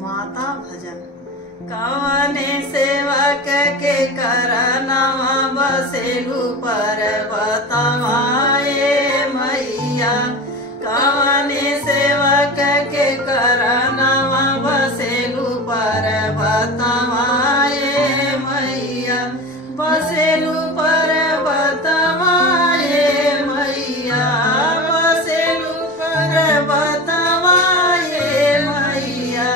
माता भजन। कवने सेवक के करनवा बसेलु पर्वतवा ए मैया। कवने सेवक के करनवा बसेलु पर्वतवा ए मैया। बसेलु पर्वतवा ए मैया। बसेलु पर्वतवा ए मैया।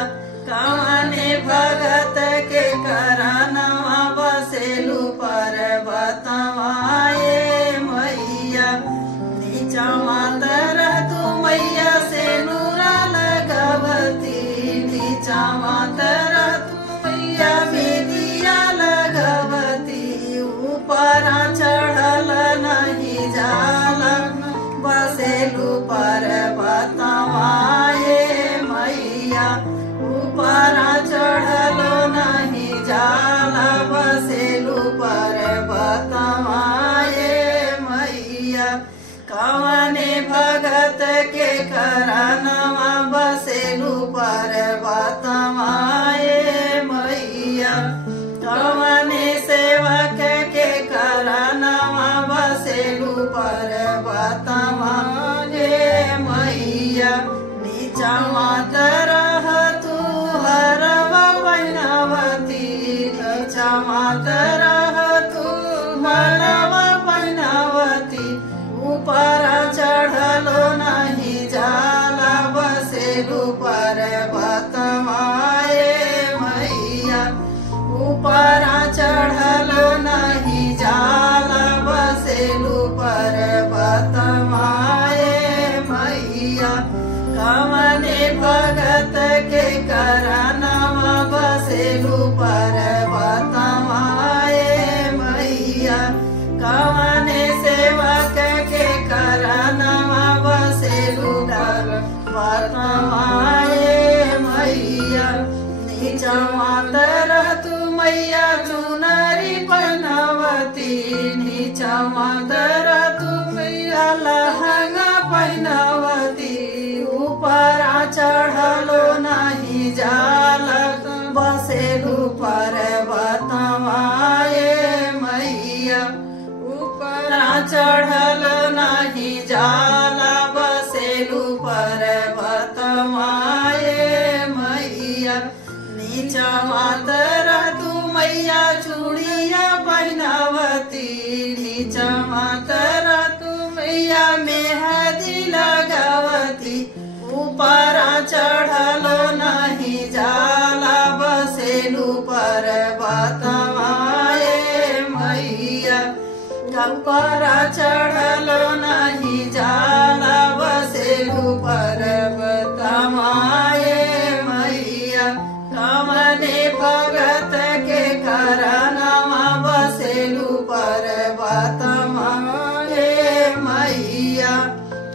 कवने भगत के करनवा बसेलु पर्वतवा ए मैया। नीचवा तरह तू मैया से नूरा लगवती। नीचवा तरह तू मैया बेदिया लगवती। ऊपर चढ़ल नहीं जाला बसेलु पर्वतवा ए मैया। ऊपर चढ़ल नहीं जाला बसेलु पर्वतवा ए मैया। कवने भगत के करनवा बसेलु पर्वतवा ए मैया। कवने सेवक के करनवा बसेलु पर्वतवा ए मैया। नीचवा तरह तू हरवा पैनवती। नीचवा तरह तू हरवा पैनवती। ऊपर चढ़ल नहीं जाला बसेलु पर्वतवा ए मैया। ऊपर चढ़ल नहीं जाला बसेलु पर्वतवा ए मैया। कवने भगत के करनवा बसेलु पर्वतवा ए मैया। कवने सेवक के करनवा बसेलु पर्वतवा ए मैया। नीचवा तरह तू मैया चुनरी पैनवती। नीचवा तरह तू मैया लहंगा पैनवती। ऊपर चढ़ल नहीं जाला बसेलु पर्वतवा ए मैया। ऊपर चढ़ल नहीं जाला बसेलु पर्वतवा ए मैया। नीचवा तरह तू मैया चूड़िया पैनवती। नीचवा तरह तू मैया मेहंदी लगवती। ऊपर चढ़ल नहीं जाला बसेलु पर्वतवा ए मैया। ऊपर चढ़ल नहीं जाला बसेलु पर्वतवा ए मैया। कवने भगत के करनवा बसेलु पर्वतवा ए मैया।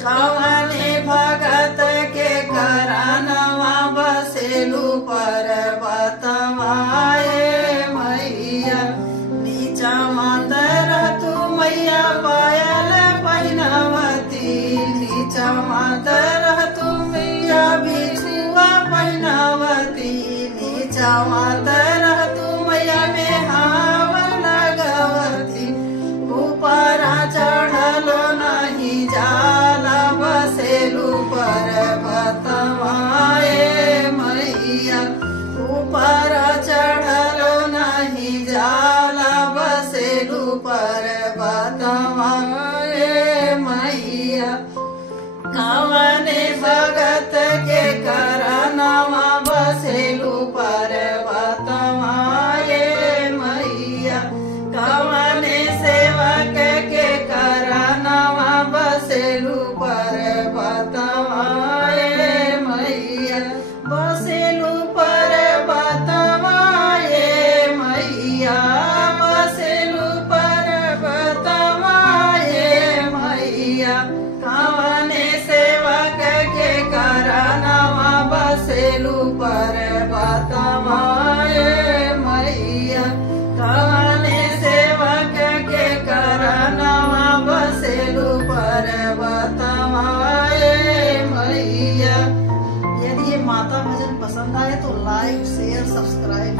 कवने भगत के करनवा बसेलु पर्वतवा ए मैया। नीचवा तरह तू मैया पायल पैनवती। नीचवा तरह तू मैया बिछुआ पैनवती। नीचवा तरह तू मैया में हावर लगवती। ऊपर चढ़ल नहीं जाला बसेलु पर्वतवा ए मैया। ऊपर चढ़ल नहीं जाला बसेलु पर्वतवा ए मैया। कवने भगत के करनवा बसेलु पर्वतवा ए मैया। कवने सेवक के करनवा बसेलु पर्वतवा ए मैया। बसेलु पर्वतवा ए मैया। बसेलु पर्वतवा ए मैया। कवने सेवक के करनवा बसेलु पर्वतवा ए मैया। कवने सेवक के करनवा बसेलु पर्वतवा ए मैया। यदि ये माता भजन पसंद आए तो लाइक शेयर सब्सक्राइब